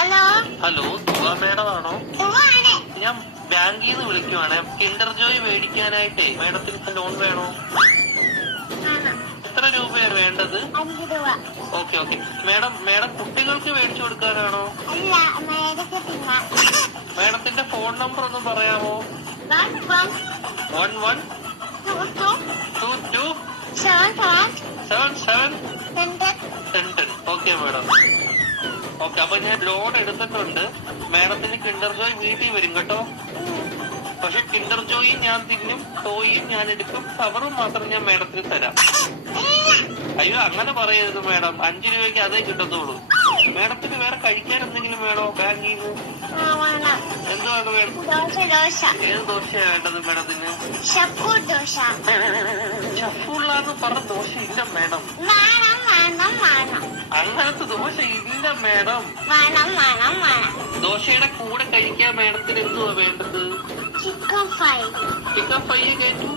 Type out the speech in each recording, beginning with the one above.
Hello hello ദുവ madam ആണോ? ആണ്. ഞാൻ ബാങ്കിൽ നിന്ന് വിളിക്കുവാണ്. കിൻഡർ ജോയ് മേടിക്കാനായിട്ടേ മേഡത്തിന് ലോൺ വേണോ? എത്ര രൂപയാണ് വേണ്ടത്? 5 രൂപ. Okay okay. മേഡം കുട്ടികൾക്ക് മേടിച്ചു കൊടുക്കാനാണോ? അല്ല, മേടിക്കത്തില്ല. മേഡത്തിന്റെ ഫോൺ നമ്പർ ഒന്ന് പറയാമോ? 11 22 77 10. Okay madam. ഓക്കെ, അപ്പൊ ഞാൻ ലോൺ എടുത്തിട്ടുണ്ട്. മേഡത്തിന് കിൻഡർ ജോയ് വീട്ടിൽ വരും കേട്ടോ. പക്ഷെ കിൻഡർ ജോയി ഞാൻ തിന്നും, ടോയും ഞാൻ എടുക്കും, കവറും മാത്രം ഞാൻ മേഡത്തിന് തരാം. അയ്യോ അങ്ങനെ പറയരുത് മേഡം, 5 രൂപയ്ക്ക് അതേ കിട്ടത്തുള്ളൂ. മേഡത്തിന് വേറെ കഴിക്കാൻ എന്തെങ്കിലും വേണോ ബാങ്കിൽ നിന്ന്? എന്തുവാണ് മേഡം? ഏത് ദോശയാണ് വേണ്ടത് മേഡത്തിന്? ഷഫുള്ളാന്ന് പറഞ്ഞ ദോശ ഇല്ല മേഡം. അങ്ങനത്തെ ദോശ ഇല്ല മേഡം. ദോശയുടെ കൂടെ കഴിക്കാൻ മേഡത്തിന് എന്തുവാ വേണ്ടത്? Chicken fry. ചിക്കൻ ഫ്രൈ കേട്ടു.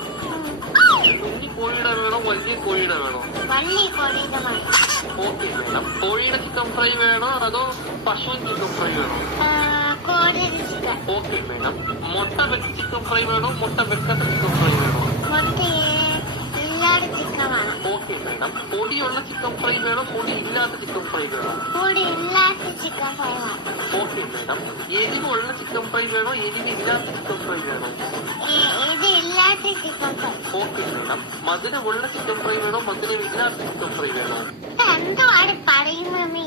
കുഞ്ഞി കോഴിയുടെ വേണോ വലിയ കോഴിയുടെ വേണോ? Okay madam. കോഴിയുടെ ചിക്കൻ ഫ്രൈ വേണോ അതോ പശു ചിക്കൻ ഫ്രൈ വേണോ? Okay madam. മുട്ട വെച്ച ചിക്കൻ ഫ്രൈ വേണോ മുട്ട വെക്കാത്ത ചിക്കൻ ഫ്രൈ വേണോ? Okay madam. പൊടിയുള്ള ചിക്കൻ ഫ്രൈ വേണോ പൊടി ഇല്ലാത്ത ചിക്കൻ ഫ്രൈ വേണോ? Okay madam. എരിവുള്ള ചിക്കൻ ഫ്രൈ വേണോ എരിവില്ലാത്ത ചിക്കൻ ഫ്രൈ വേണോ? Okay madam. മധുരമുള്ള ചിക്കൻ ഫ്രൈ വേണോ മധുരമില്ലാത്ത ചിക്കൻ ഫ്രൈ വേണോ? എന്തുവാണ് പറയുന്നത്?